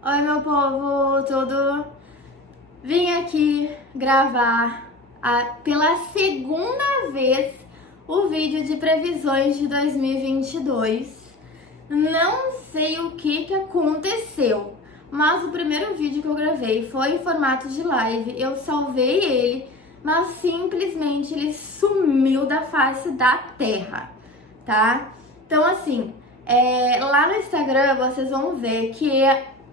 Oi, meu povo, tudo? Vim aqui gravar pela segunda vez o vídeo de previsões de 2022. Não sei o que aconteceu, mas o primeiro vídeo que eu gravei foi em formato de live. Eu salvei ele, mas simplesmente ele sumiu da face da terra, tá? Então, assim, lá no Instagram vocês vão ver que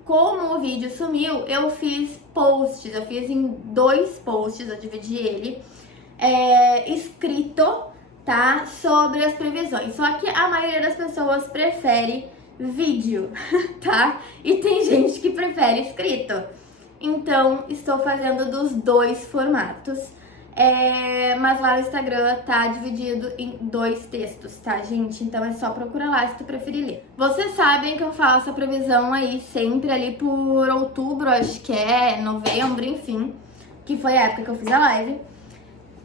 como o vídeo sumiu, eu fiz posts, eu fiz em 2 posts, eu dividi ele, escrito, tá? Sobre as previsões. Só que a maioria das pessoas prefere vídeo, tá? E tem gente que prefere escrito. Então, estou fazendo dos 2 formatos. Mas lá no Instagram tá dividido em 2 textos, tá, gente? Então é só procurar lá se tu preferir ler. Vocês sabem que eu faço a previsão aí sempre ali por outubro, acho que é novembro, enfim, que foi a época que eu fiz a live.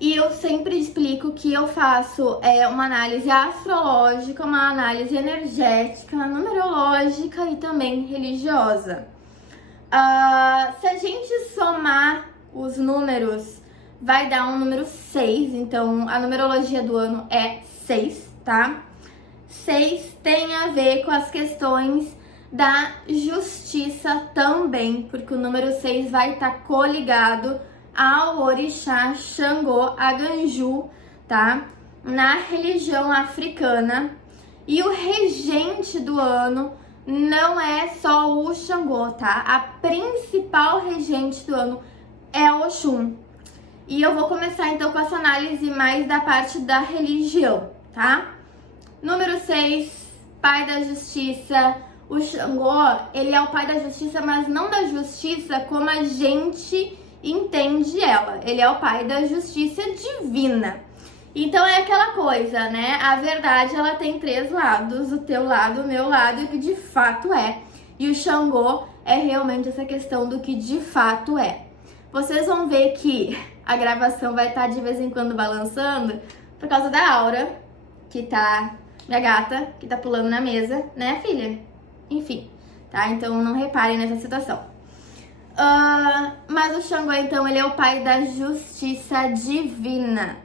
E eu sempre explico que eu faço uma análise astrológica, uma análise energética, numerológica e também religiosa. Se a gente somar os números, vai dar um número 6, então a numerologia do ano é 6, tá? 6 tem a ver com as questões da justiça também, porque o número 6 vai estar coligado ao orixá Xangô Aganju, tá? Na religião africana. E o regente do ano não é só o Xangô, tá? A principal regente do ano é o Oxum. E eu vou começar então com essa análise mais da parte da religião, tá? Número 6, pai da justiça. O Xangô, ele é o pai da justiça, mas não da justiça como a gente entende ela. Ele é o pai da justiça divina. Então é aquela coisa, né? A verdade, ela tem 3 lados, o teu lado, o meu lado, e o que de fato é. E o Xangô é realmente essa questão do que de fato é. Vocês vão ver que a gravação vai estar de vez em quando balançando por causa da Aura, que tá, minha gata, que tá pulando na mesa, né, filha? Enfim, tá? Então não reparem nessa situação. Mas o Xangô, então, ele é o pai da justiça divina.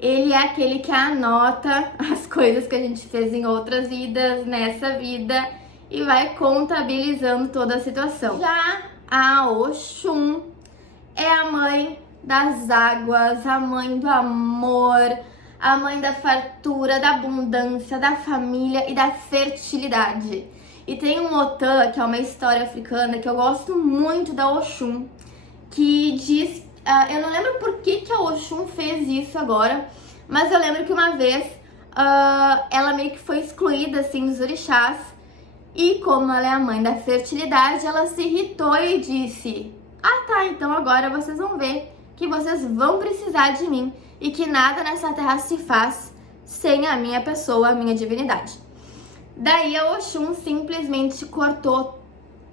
Ele é aquele que anota as coisas que a gente fez em outras vidas, nessa vida, e vai contabilizando toda a situação. Já a Oxum é a mãe das águas, a mãe do amor, a mãe da fartura, da abundância, da família e da fertilidade. E tem um Otã, que é uma história africana, que eu gosto muito da Oxum, que diz... eu não lembro por que a Oxum fez isso agora, mas eu lembro que uma vez ela meio que foi excluída, assim, dos orixás. E como ela é a mãe da fertilidade, ela se irritou e disse: ah tá, então agora vocês vão ver que vocês vão precisar de mim e que nada nessa terra se faz sem a minha pessoa, a minha divindade. Daí a Oxum simplesmente cortou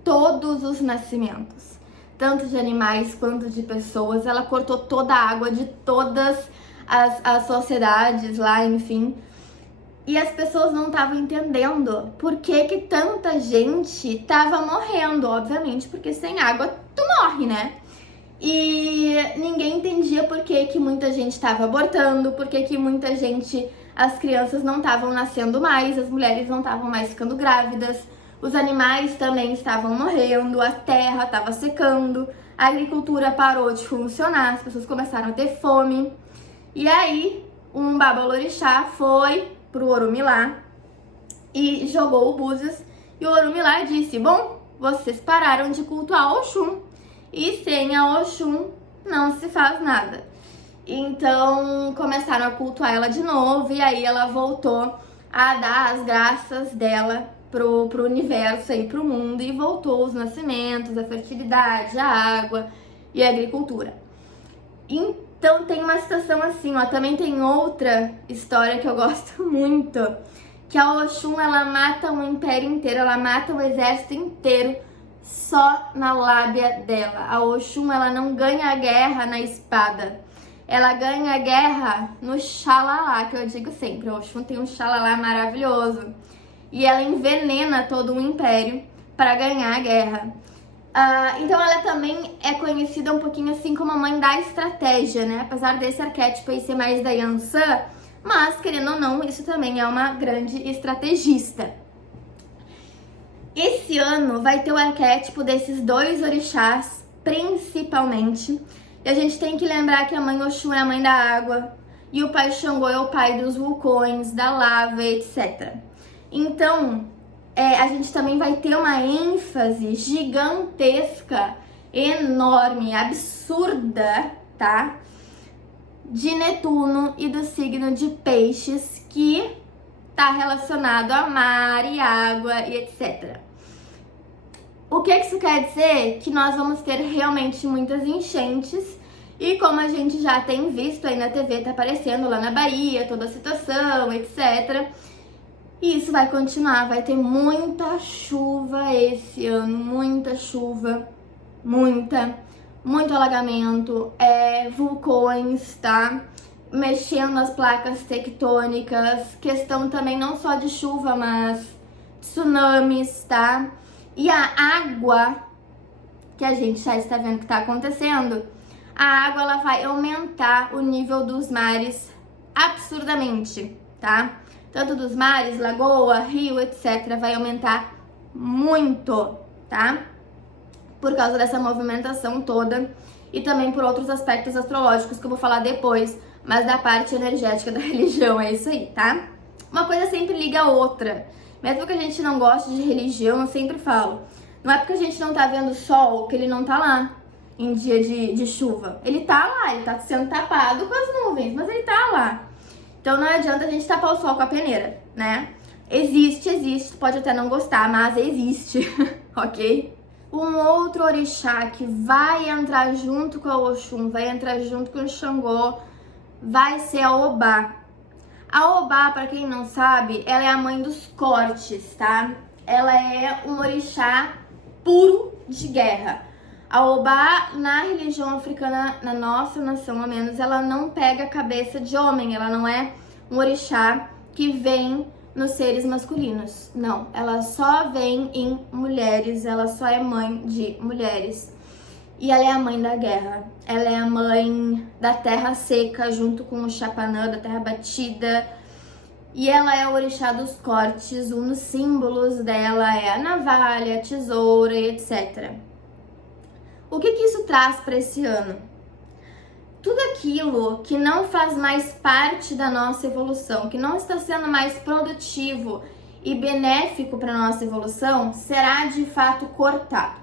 todos os nascimentos, tanto de animais quanto de pessoas. Ela cortou toda a água de todas as sociedades lá, enfim. E as pessoas não estavam entendendo por que tanta gente estava morrendo, obviamente, porque sem água tu morre, né? E ninguém entendia por que muita gente estava abortando, por que muita gente, as crianças não estavam nascendo mais, as mulheres não estavam mais ficando grávidas, os animais também estavam morrendo, a terra estava secando, a agricultura parou de funcionar, as pessoas começaram a ter fome. E aí, um babalorixá foi pro Orumilá e jogou o búzios, e o Orumilá disse: bom, vocês pararam de cultuar Oxum, e sem a Oxum não se faz nada. Então começaram a cultuar ela de novo, e aí ela voltou a dar as graças dela pro universo e pro mundo, e voltou os nascimentos, a fertilidade, a água e a agricultura. Então tem uma situação assim, ó. Também tem outra história que eu gosto muito, que a Oxum, ela mata um império inteiro, ela mata um exército inteiro só na lábia dela. A Oxum, ela não ganha a guerra na espada, ela ganha a guerra no xalalá, que eu digo sempre. A Oxum tem um xalalá maravilhoso, e ela envenena todo um império para ganhar a guerra. Então ela também é conhecida um pouquinho assim como a mãe da estratégia, né? Apesar desse arquétipo aí ser mais da Yansan, mas querendo ou não, isso também é uma grande estrategista. Esse ano vai ter o arquétipo desses dois orixás, principalmente. E a gente tem que lembrar que a mãe Oxum é a mãe da água e o pai Xangô é o pai dos vulcões, da lava, etc. Então, a gente também vai ter uma ênfase gigantesca, enorme, absurda, tá? De Netuno e do signo de Peixes, que tá relacionado a mar e água e etc. O que isso quer dizer? Que nós vamos ter realmente muitas enchentes e como a gente já tem visto aí na TV, tá aparecendo lá na Bahia, toda a situação, etc. E isso vai continuar, vai ter muita chuva esse ano, muita chuva, muito alagamento, vulcões, tá? Mexendo nas placas tectônicas, questão também não só de chuva, mas tsunamis, tá? E a água, que a gente já está vendo que está acontecendo, a água ela vai aumentar o nível dos mares absurdamente, tá? Tanto dos mares, lagoa, rio, etc. vai aumentar muito, tá? Por causa dessa movimentação toda e também por outros aspectos astrológicos que eu vou falar depois, mas da parte energética da religião é isso aí, tá? Uma coisa sempre liga a outra. Mesmo que a gente não goste de religião, eu sempre falo, não é porque a gente não tá vendo o sol que ele não tá lá em dia de chuva. Ele tá lá, ele tá sendo tapado com as nuvens, mas ele tá lá. Então não adianta a gente tapar o sol com a peneira, né? Existe, pode até não gostar, mas existe, ok? Um outro orixá que vai entrar junto com a Oxum, vai entrar junto com o Xangô, vai ser a Obá. A Obá, para quem não sabe, ela é a mãe dos cortes, tá? Ela é um orixá puro de guerra. A Obá, na religião africana, na nossa nação ao menos, ela não pega a cabeça de homem, ela não é um orixá que vem nos seres masculinos. Não, ela só vem em mulheres, ela só é mãe de mulheres. E ela é a mãe da guerra, ela é a mãe da terra seca junto com o Chapanã, da terra batida. E ela é o orixá dos cortes, um dos símbolos dela é a navalha, a tesoura, etc. O que isso traz para esse ano? Tudo aquilo que não faz mais parte da nossa evolução, que não está sendo mais produtivo e benéfico para a nossa evolução, será de fato cortado.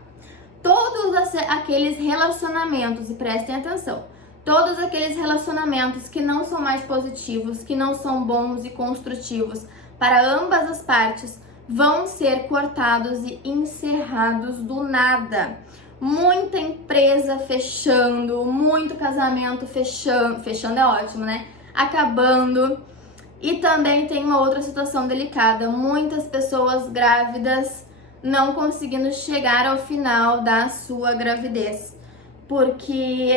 Todos aqueles relacionamentos, e prestem atenção, todos aqueles relacionamentos que não são mais positivos, que não são bons e construtivos para ambas as partes, vão ser cortados e encerrados do nada. Muita empresa fechando, muito casamento fechando é ótimo, né? Acabando. E também tem uma outra situação delicada, muitas pessoas grávidas não conseguindo chegar ao final da sua gravidez, porque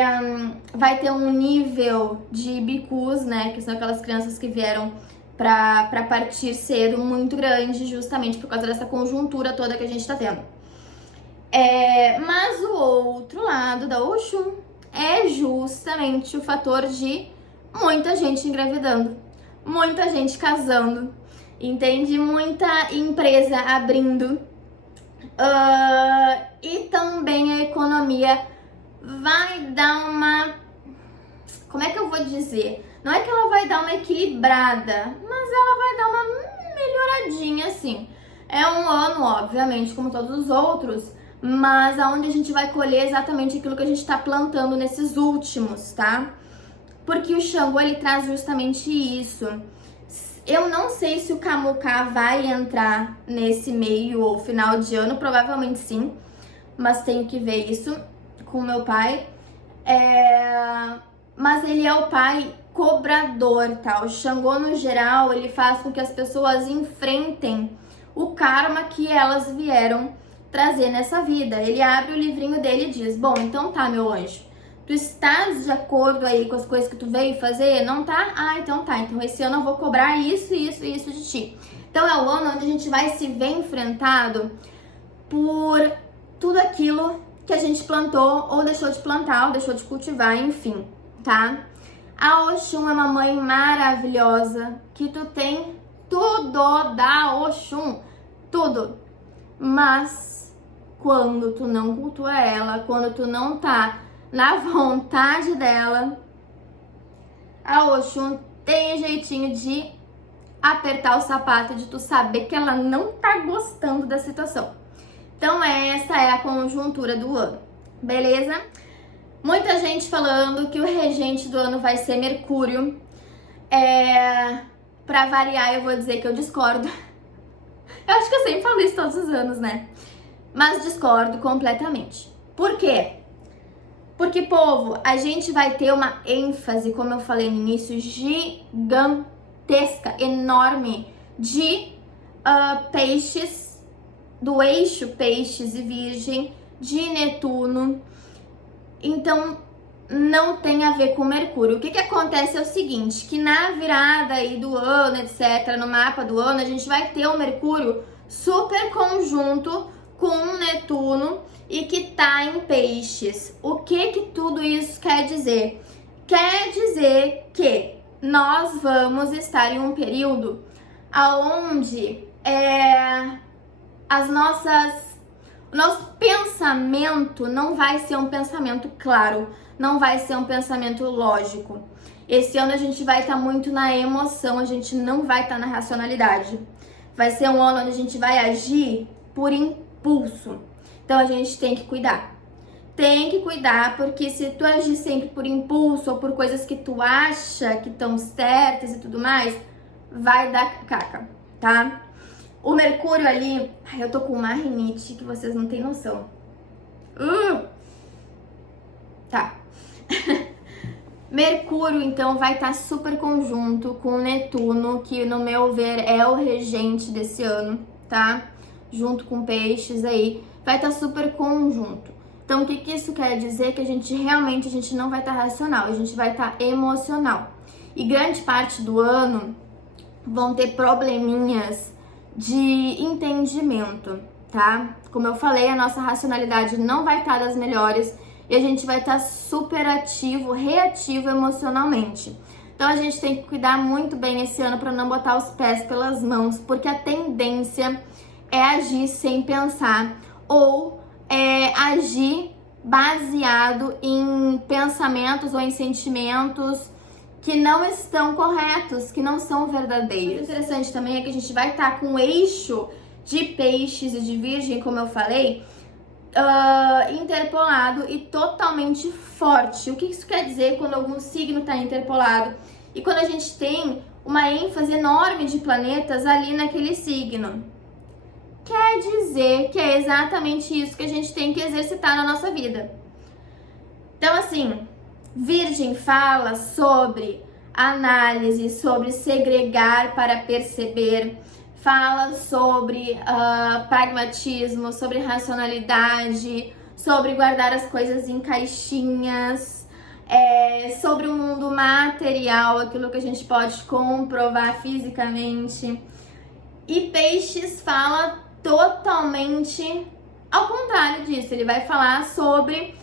vai ter um nível de bicus, né, que são aquelas crianças que vieram para partir cedo, muito grande, justamente por causa dessa conjuntura toda que a gente tá tendo. Mas o outro lado da Oxum é justamente o fator de muita gente engravidando, muita gente casando, entende? Muita empresa abrindo. E também a economia vai dar uma... Como é que eu vou dizer? Não é que ela vai dar uma equilibrada, mas ela vai dar uma melhoradinha, assim. É um ano, obviamente, como todos os outros, mas aonde a gente vai colher exatamente aquilo que a gente tá plantando nesses últimos, tá? Porque o Xangô, ele traz justamente isso. Eu não sei se o Kamuká vai entrar nesse meio ou final de ano, provavelmente sim, mas tenho que ver isso com meu pai. Mas ele é o pai cobrador, tá? O Xangô, no geral, ele faz com que as pessoas enfrentem o karma que elas vieram trazer nessa vida. Ele abre o livrinho dele e diz, bom, então tá, meu anjo, tu estás de acordo aí com as coisas que tu veio fazer? Não tá? Ah, então tá. Então esse ano eu vou cobrar isso, isso e isso de ti. Então é o ano onde a gente vai se ver enfrentado por tudo aquilo gente plantou, ou deixou de plantar, ou deixou de cultivar, enfim, tá? A Oxum é uma mãe maravilhosa, que tu tem tudo da Oxum, tudo. Mas quando tu não cultua ela, quando tu não tá na vontade dela, a Oxum tem jeitinho de apertar o sapato, de tu saber que ela não tá gostando da situação. Então essa é a conjuntura do ano, beleza? Muita gente falando que o regente do ano vai ser Mercúrio. Pra variar, eu vou dizer que eu discordo. Eu acho que eu sempre falo isso todos os anos, né? Mas discordo completamente. Por quê? Porque, povo, a gente vai ter uma ênfase, como eu falei no início, gigantesca, enorme, de peixes, do eixo peixes e virgem, de Netuno. Então, não tem a ver com Mercúrio. O que acontece é o seguinte, que na virada aí do ano, etc., no mapa do ano, a gente vai ter o Mercúrio super conjunto com o Netuno e que tá em peixes. O que tudo isso quer dizer? Quer dizer que nós vamos estar em um período onde o nosso pensamento não vai ser um pensamento claro, não vai ser um pensamento lógico. Esse ano a gente vai estar muito na emoção, a gente não vai estar na racionalidade. Vai ser um ano onde a gente vai agir por impulso. Então a gente tem que cuidar. Tem que cuidar, porque se tu agir sempre por impulso ou por coisas que tu acha que estão certas e tudo mais, vai dar caca, tá? O Mercúrio ali, eu tô com uma rinite que vocês não têm noção. Tá. Mercúrio, então, vai estar super conjunto com Netuno, que no meu ver é o regente desse ano, tá? Junto com Peixes aí, vai estar super conjunto. Então, o que isso quer dizer? Que a gente não vai estar racional, a gente vai estar emocional. E grande parte do ano vão ter probleminhas de entendimento, tá? Como eu falei, a nossa racionalidade não vai estar das melhores e a gente vai estar super ativo, reativo emocionalmente. Então a gente tem que cuidar muito bem esse ano para não botar os pés pelas mãos, porque a tendência é agir sem pensar ou agir baseado em pensamentos ou em sentimentos que não estão corretos, que não são verdadeiros. O interessante também é que a gente vai estar com o eixo de peixes e de virgem, como eu falei, interpolado e totalmente forte. O que isso quer dizer quando algum signo está interpolado? E quando a gente tem uma ênfase enorme de planetas ali naquele signo. Quer dizer que é exatamente isso que a gente tem que exercitar na nossa vida. Então, assim, Virgem fala sobre análise, sobre segregar para perceber, fala sobre pragmatismo, sobre racionalidade, sobre guardar as coisas em caixinhas, sobre o mundo material, aquilo que a gente pode comprovar fisicamente. E Peixes fala totalmente ao contrário disso, ele vai falar sobre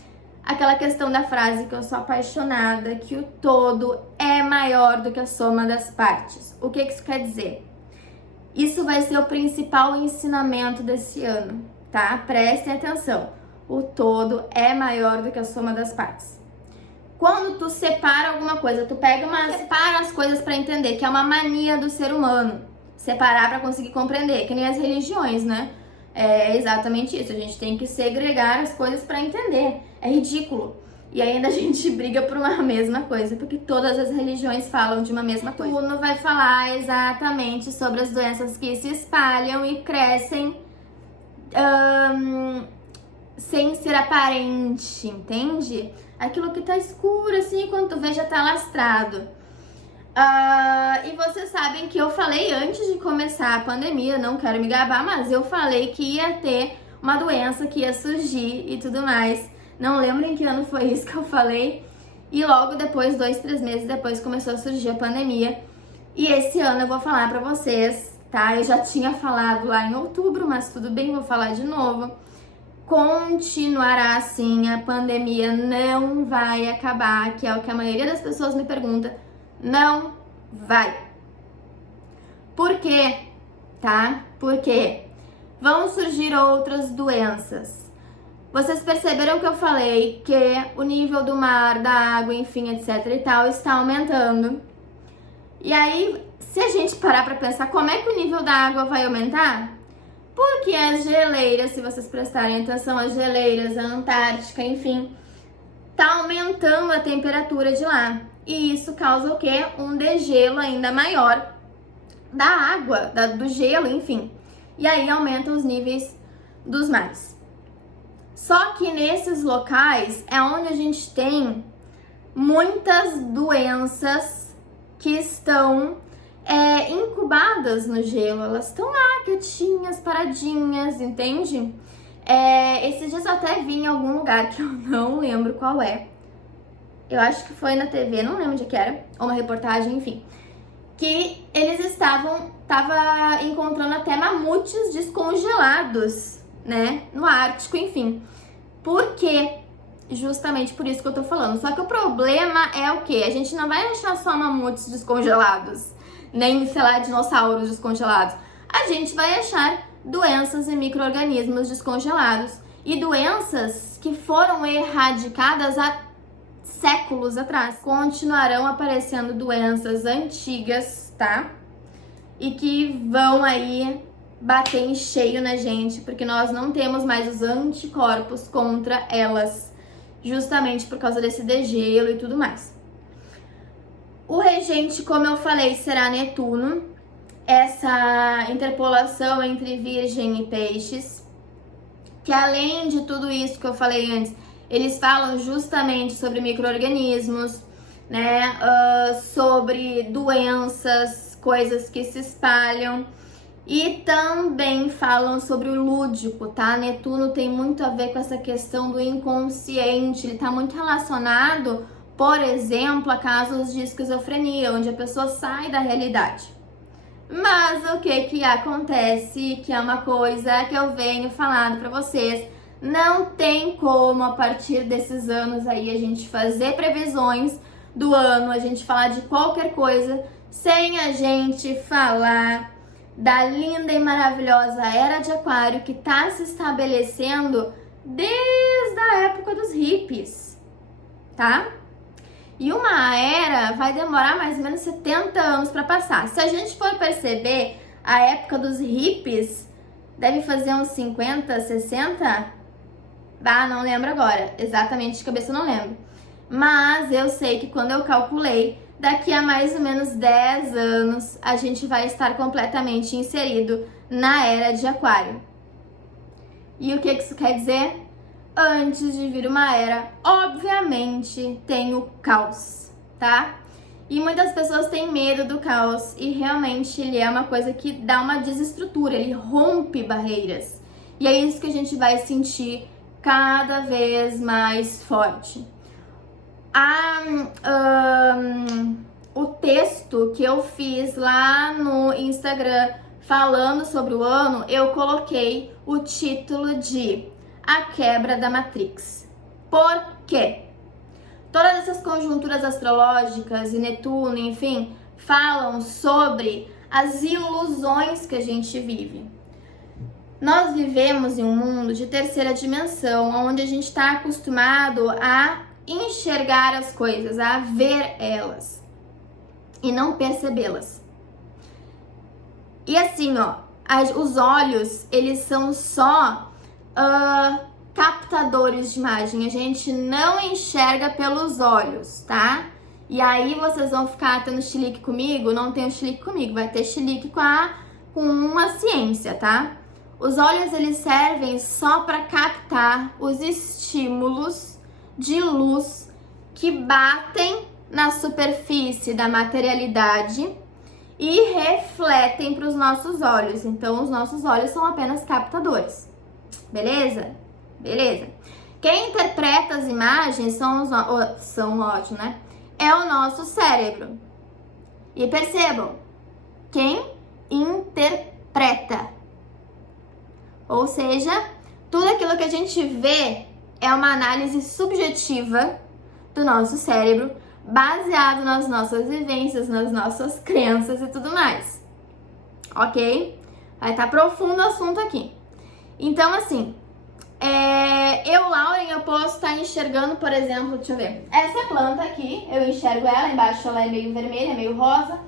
aquela questão da frase que eu sou apaixonada, que o todo é maior do que a soma das partes. O que isso quer dizer? Isso vai ser o principal ensinamento desse ano, tá? Prestem atenção. O todo é maior do que a soma das partes. Quando tu separa alguma coisa, separa as coisas para entender, que é uma mania do ser humano. Separar para conseguir compreender, que nem as religiões, né? É exatamente isso, a gente tem que segregar as coisas para entender. É ridículo. E ainda a gente briga por uma mesma coisa, porque todas as religiões falam de uma mesma coisa. O Uno vai falar exatamente sobre as doenças que se espalham e crescem sem ser aparente, entende? Aquilo que tá escuro, assim, quando tu vê já tá lastrado. E vocês sabem que eu falei antes de começar a pandemia, não quero me gabar, mas eu falei que ia ter uma doença que ia surgir e tudo mais. Não lembro em que ano foi isso que eu falei. E logo depois, 2, 3 meses depois, começou a surgir a pandemia. E esse ano eu vou falar pra vocês, tá? Eu já tinha falado lá em outubro, mas tudo bem, vou falar de novo. continuará assim, a pandemia não vai acabar, que é o que a maioria das pessoas me pergunta. Não vai. Por quê? Tá? Por quê? Vão surgir outras doenças. Vocês perceberam que eu falei que o nível do mar, da água, enfim, etc e tal, está aumentando. E aí, se a gente parar para pensar como é que o nível da água vai aumentar, porque as geleiras, se vocês prestarem atenção, as geleiras, a Antártica, enfim, tá aumentando a temperatura de lá. E isso causa o quê? Um degelo ainda maior da água, do gelo, enfim. E aí aumenta os níveis dos mares. Só que nesses locais é onde a gente tem muitas doenças que estão incubadas no gelo. Elas estão lá quietinhas, paradinhas, entende? Esses dias eu até vi em algum lugar que eu não lembro qual é. Eu acho que foi na TV, não lembro de que era, ou uma reportagem, enfim. Que eles estavam encontrando até mamutes descongelados, né, no Ártico, enfim. Por quê? Justamente por isso que eu tô falando. Só que o problema é o quê? A gente não vai achar só mamutes descongelados, nem, sei lá, dinossauros descongelados. A gente vai achar doenças e micro-organismos descongelados. E doenças que foram erradicadas há séculos atrás. Continuarão aparecendo doenças antigas, tá? E que vão aí bater em cheio na gente, porque nós não temos mais os anticorpos contra elas, justamente por causa desse degelo e tudo mais. O regente, como eu falei, será Netuno, essa interpolação entre Virgem e Peixes, que além de tudo isso que eu falei antes, eles falam justamente sobre micro-organismos, né, sobre doenças, coisas que se espalham, e também falam sobre o lúdico, tá? Netuno tem muito a ver com essa questão do inconsciente, ele tá muito relacionado, por exemplo, a casos de esquizofrenia, onde a pessoa sai da realidade. Mas o que acontece, que é uma coisa que eu venho falando pra vocês, não tem como a partir desses anos aí a gente fazer previsões do ano, a gente falar de qualquer coisa sem a gente falar da linda e maravilhosa Era de Aquário que tá se estabelecendo desde a época dos hippies, tá? E uma era vai demorar mais ou menos 70 anos para passar. Se a gente for perceber, a época dos hippies deve fazer uns 50, 60? Não lembro agora, exatamente de cabeça eu não lembro. Mas eu sei que quando eu calculei, daqui a mais ou menos 10 anos, a gente vai estar completamente inserido na Era de Aquário. E o que isso quer dizer? Antes de vir uma era, obviamente, tem o caos, tá? E muitas pessoas têm medo do caos e realmente ele é uma coisa que dá uma desestrutura, ele rompe barreiras. E é isso que a gente vai sentir cada vez mais forte. O texto que eu fiz lá no Instagram falando sobre o ano, eu coloquei o título de A Quebra da Matrix. Por quê? Todas essas conjunturas astrológicas e Netuno, enfim, falam sobre as ilusões que a gente vive. Nós vivemos em um mundo de terceira dimensão, onde a gente está acostumado a enxergar as coisas, a ver elas e não percebê-las. E assim, os olhos, eles são só captadores de imagem, a gente não enxerga pelos olhos, tá? E aí vocês vão ficar tendo chilique comigo? Não tem chilique comigo, vai ter chilique com a ciência, tá? Os olhos, eles servem só para captar os estímulos de luz que batem na superfície da materialidade e refletem para os nossos olhos. Então, os nossos olhos são apenas captadores. Beleza? Beleza. Quem interpreta as imagens são ótimo, né? É o nosso cérebro. E percebam, quem interpreta, ou seja, Tudo aquilo que a gente vê é uma análise subjetiva do nosso cérebro, baseado nas nossas vivências, nas nossas crenças e tudo mais. Ok? Vai estar profundo o assunto aqui. Então, assim, eu, Lauren, eu posso estar enxergando, por exemplo, deixa eu ver, essa planta aqui, eu enxergo ela, embaixo ela é meio vermelha, meio rosa,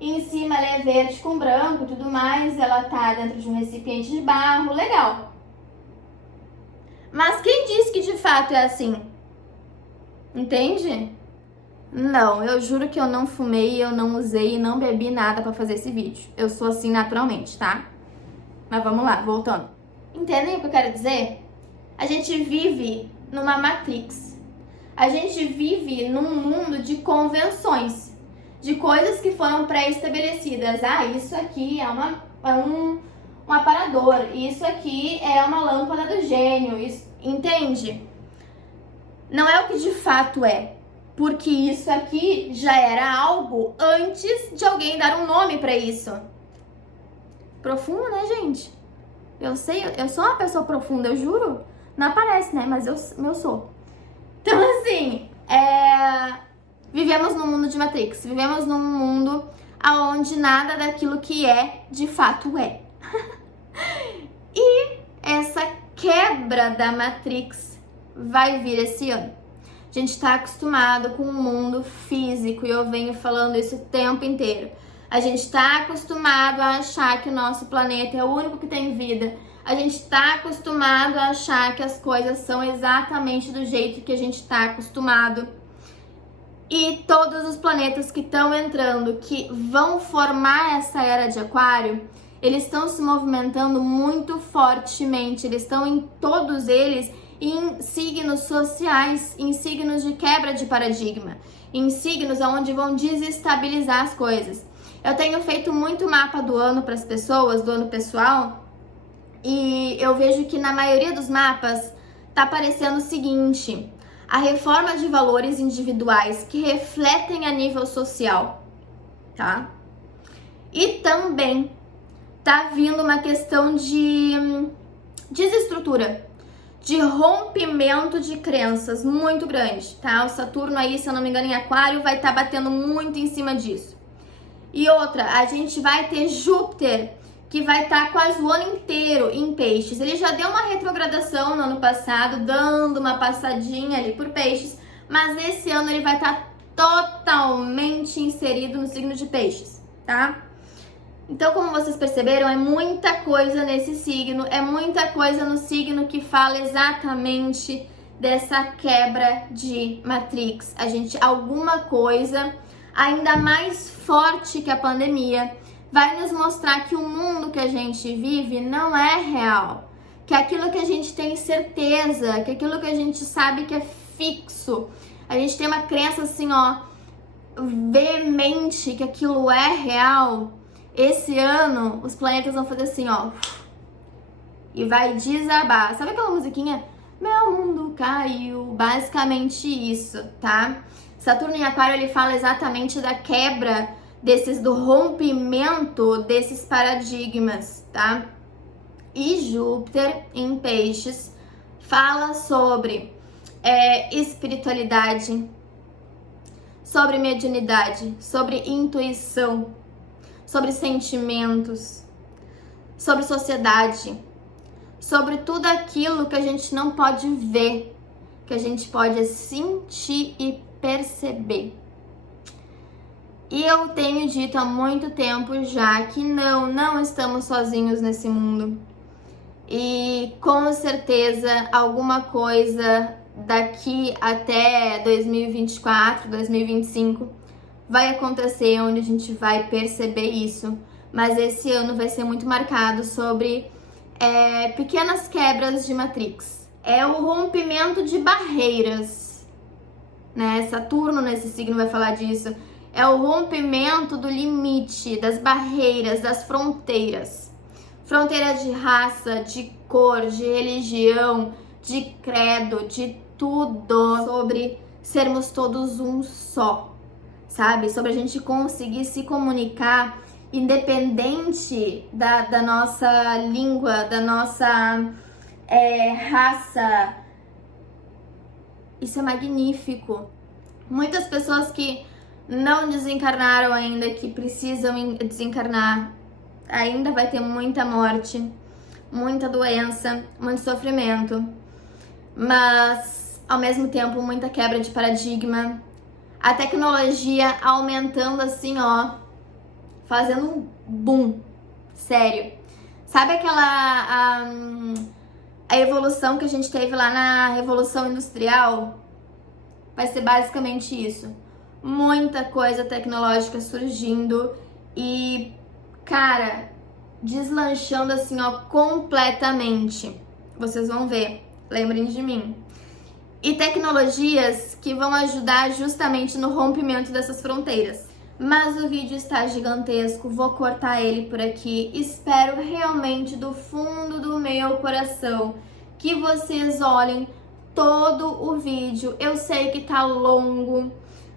e em cima ela é verde com branco e tudo mais, ela tá dentro de um recipiente de barro, legal. Mas quem disse que de fato é assim? Entende? Não, eu juro que eu não fumei, eu não usei e não bebi nada pra fazer esse vídeo. Eu sou assim naturalmente, tá? Mas vamos lá, voltando. Entendem o que eu quero dizer? A gente vive numa matrix. A gente vive num mundo de convenções, de coisas que foram pré-estabelecidas. Ah, isso aqui é um aparador, isso aqui é uma lâmpada do gênio, isso, entende? Não é o que de fato é, porque isso aqui já era algo antes de alguém dar um nome pra isso. Profundo, né, gente? Eu sei, eu sou uma pessoa profunda, eu juro. Não aparece, né? Mas eu sou. Então, assim, vivemos num mundo de Matrix. Vivemos num mundo onde nada daquilo que é, de fato é. E essa quebra da Matrix vai vir esse ano. A gente está acostumado com o mundo físico e eu venho falando isso o tempo inteiro. A gente está acostumado a achar que o nosso planeta é o único que tem vida. A gente está acostumado a achar que as coisas são exatamente do jeito que a gente está acostumado. E todos os planetas que estão entrando, que vão formar essa era de Aquário, eles estão se movimentando muito fortemente. Eles estão em todos eles em signos sociais, em signos de quebra de paradigma, em signos onde vão desestabilizar as coisas. Eu tenho feito muito mapa do ano para as pessoas, do ano pessoal, e eu vejo que na maioria dos mapas tá aparecendo o seguinte: a reforma de valores individuais que refletem a nível social, tá? E também tá vindo uma questão de desestrutura, de rompimento de crenças muito grande, tá? O Saturno aí, se eu não me engano, em Aquário, vai estar batendo muito em cima disso. E outra, a gente vai ter Júpiter, que vai estar quase o ano inteiro em Peixes. Ele já deu uma retrogradação no ano passado, dando uma passadinha ali por Peixes, mas esse ano ele vai estar totalmente inserido no signo de Peixes, tá? Então, como vocês perceberam, é muita coisa nesse signo, é muita coisa no signo que fala exatamente dessa quebra de matrix. Alguma coisa ainda mais forte que a pandemia vai nos mostrar que o mundo que a gente vive não é real, que aquilo que a gente tem certeza, que aquilo que a gente sabe que é fixo, a gente tem uma crença assim, ó, veemente que aquilo é real. Esse ano os planetas vão fazer assim, ó, e vai desabar. Sabe aquela musiquinha? Meu mundo caiu, basicamente isso, tá? Saturno em Aquário, ele fala exatamente da quebra do rompimento desses paradigmas, tá? E Júpiter em Peixes fala sobre espiritualidade, sobre mediunidade, sobre intuição, sobre sentimentos, sobre sociedade, sobre tudo aquilo que a gente não pode ver, que a gente pode sentir e perceber. E eu tenho dito há muito tempo já que não estamos sozinhos nesse mundo. E com certeza alguma coisa daqui até 2024, 2025 vai acontecer onde a gente vai perceber isso. Mas esse ano vai ser muito marcado sobre pequenas quebras de matrix. É o rompimento de barreiras, né? Saturno nesse signo vai falar disso. É o rompimento do limite, das barreiras, das fronteiras. Fronteira de raça, de cor, de religião, de credo, de tudo. Sobre sermos todos um só, sabe? Sobre a gente conseguir se comunicar independente da nossa língua, da nossa raça. Isso é magnífico. Muitas pessoas que não desencarnaram ainda, que precisam desencarnar, ainda vai ter muita morte, muita doença, muito sofrimento, mas ao mesmo tempo muita quebra de paradigma, a tecnologia aumentando assim, ó, fazendo um boom, sério. Sabe aquela a evolução que a gente teve lá na Revolução Industrial? Vai ser basicamente isso. Muita coisa tecnológica surgindo e, cara, deslanchando assim, ó, completamente. Vocês vão ver, lembrem de mim. E tecnologias que vão ajudar justamente no rompimento dessas fronteiras. Mas o vídeo está gigantesco, vou cortar ele por aqui. Espero realmente do fundo do meu coração que vocês olhem todo o vídeo. Eu sei que tá longo,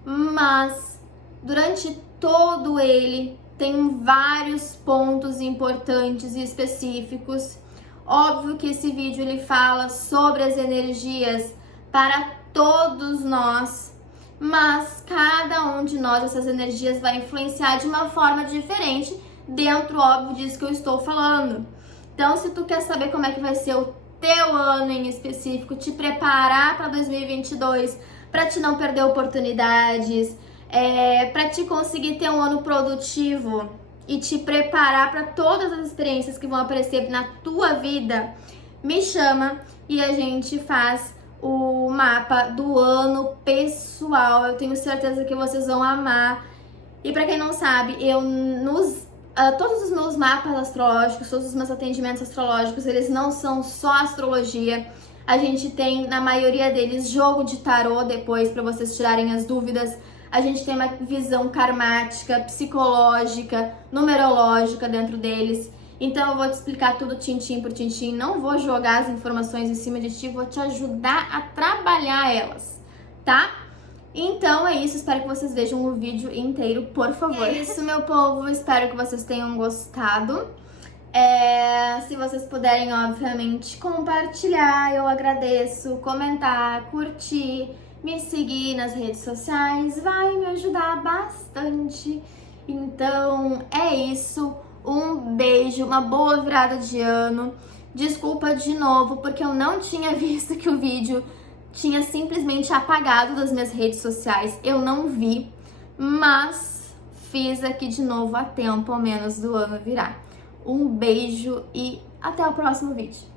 mas durante todo ele tem vários pontos importantes e específicos. Óbvio que esse vídeo ele fala sobre as energias para todos nós, mas cada um de nós, essas energias vai influenciar de uma forma diferente dentro, óbvio, disso que eu estou falando. Então, se tu quer saber como é que vai ser o teu ano em específico, te preparar para 2022, para te não perder oportunidades, para te conseguir ter um ano produtivo e te preparar para todas as experiências que vão aparecer na tua vida, me chama e a gente faz o mapa do ano pessoal. Eu tenho certeza que vocês vão amar. E para quem não sabe, eu todos os meus mapas astrológicos, todos os meus atendimentos astrológicos, eles não são só astrologia. A gente tem, na maioria deles, jogo de tarô depois, para vocês tirarem as dúvidas. A gente tem uma visão karmática, psicológica, numerológica dentro deles. Então eu vou te explicar tudo tintim por tintim, não vou jogar as informações em cima de ti, vou te ajudar a trabalhar elas, tá? Então é isso, espero que vocês vejam o vídeo inteiro, por favor. É isso, meu povo, espero que vocês tenham gostado. Se vocês puderem, obviamente, compartilhar, eu agradeço, comentar, curtir, me seguir nas redes sociais, vai me ajudar bastante. Então é isso, um beijo, uma boa virada de ano. Desculpa de novo, porque eu não tinha visto que o vídeo tinha simplesmente apagado das minhas redes sociais, eu não vi, mas fiz aqui de novo a tempo, ao menos, do ano virar. Um beijo e até o próximo vídeo.